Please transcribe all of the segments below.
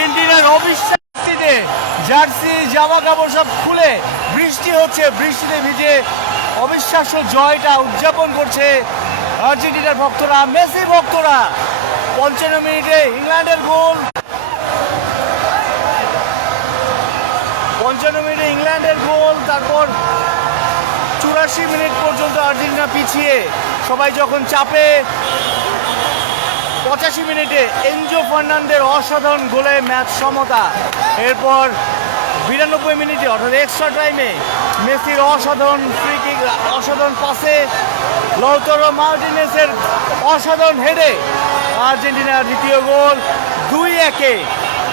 আর্জেন্টিনার অবিশ্বাসীতে জার্সি জামা কাপড় সব খুলে বৃষ্টি হচ্ছে, বৃষ্টিতে ভিজে অবিশ্বাস্য জয়টা উদযাপন করছে আর্জেন্টিনার ভক্তরা, মেসি ভক্তরা। 55 মিনিটে ইংল্যান্ডের গোল, 55 মিনিটে ইংল্যান্ডের গোল, তারপর 84 মিনিট পর্যন্ত আর্জেন্টিনা পিছিয়ে সবাই যখন চাপে, 85 মিনিটে এনজো ফার্নান্ডের অসাধারণ গোলে ম্যাচ সমতা। এরপর 92 মিনিটে অর্থাৎ এক্সট্রা টাইমে মেসির অসাধারণ ফ্রি কিক, অসাধারণ পাসে লৌতারো মার্টিনেজের অসাধারণ হেডে আর্জেন্টিনার দ্বিতীয় গোল। 2-1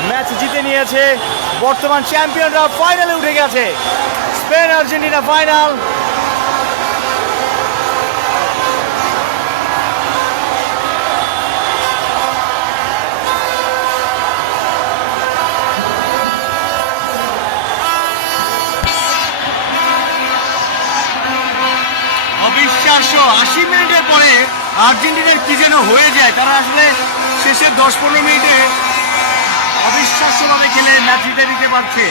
ম্যাচ জিতে নিয়েছে। বর্তমান চ্যাম্পিয়নরা ফাইনালে উঠে গেছে। Spain Argentina final. অবিশ্বাস্য, 80 মিনিটের পরে আর্জেন্টিনার কি যেন হয়ে যায়। তারা আসলে শেষের 10-15 মিনিটে অবিশ্বাস্যভাবে খেলে ম্যাচ জিতে দিতে পারছে।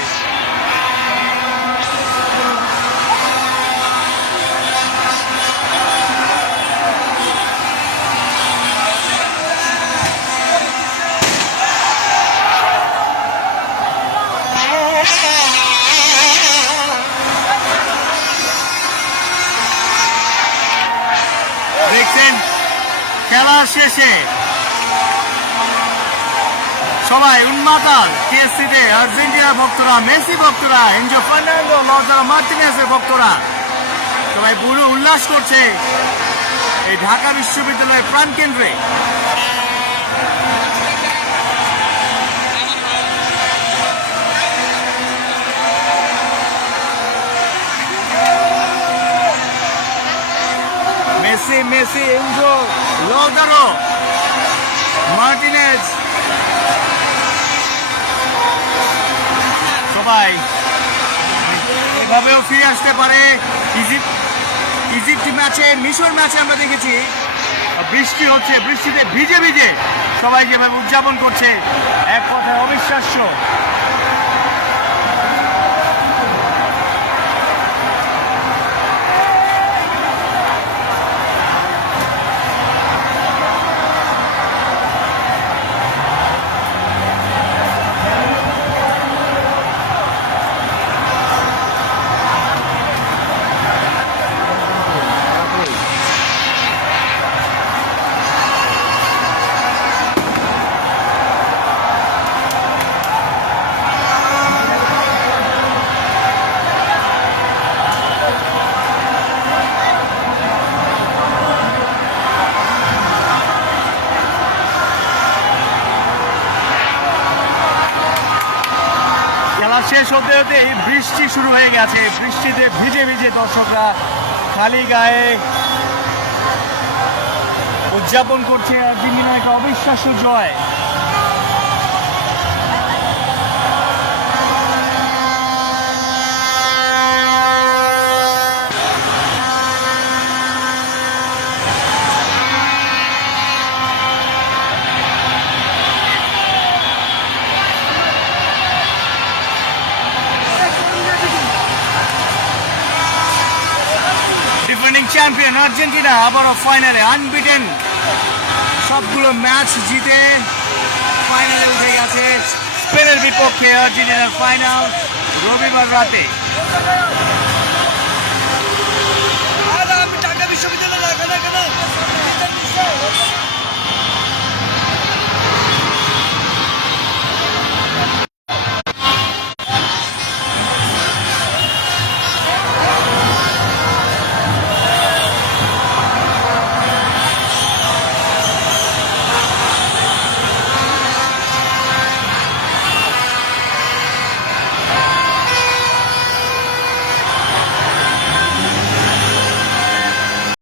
দেখছেন খেলা শেষে সবাই উন্মাতাল। টিএসসিতে আর্জেন্টিনা ভক্তরা, মেসি ভক্তরা, এনজো ফার্নান্দো, লৌতারো মার্টিনেজের ভক্তরা সবাই পুরো উল্লাস করছে এই ঢাকা বিশ্ববিদ্যালয়ের প্রাণকেন্দ্রে। Messi, Messi, Enzo, Lautaro Martinez সবাই এভাবেও ফিরে আসতে পারে। ইজিপ্ট ম্যাচে, মিশর ম্যাচে আমরা দেখেছি বৃষ্টি হচ্ছে, বৃষ্টিতে ভিজে ভিজে সবাই যেভাবে উদযাপন করছে, এক কথায় অবিশ্বাস্য। শেষ হতে হতে বৃষ্টি শুরু হয়ে গেছে। বৃষ্টিতে ভিজে ভিজে দর্শকরা খালি গায়ে উদযাপন করছে আর্জেন্টিনার একটা অবিশ্বাস্য জয়। চ্যাম্পিয়ন আর্জেন্টিনা আবারও ফাইনালে আনবিটেন, সবগুলো ম্যাচ জিতে ফাইনালে উঠে গেছে। স্পেনের বিপক্ষে আর্জেন্টিনার ফাইনাল রবিবার রাতে। ঢাকা বিশ্ববিদ্যালয়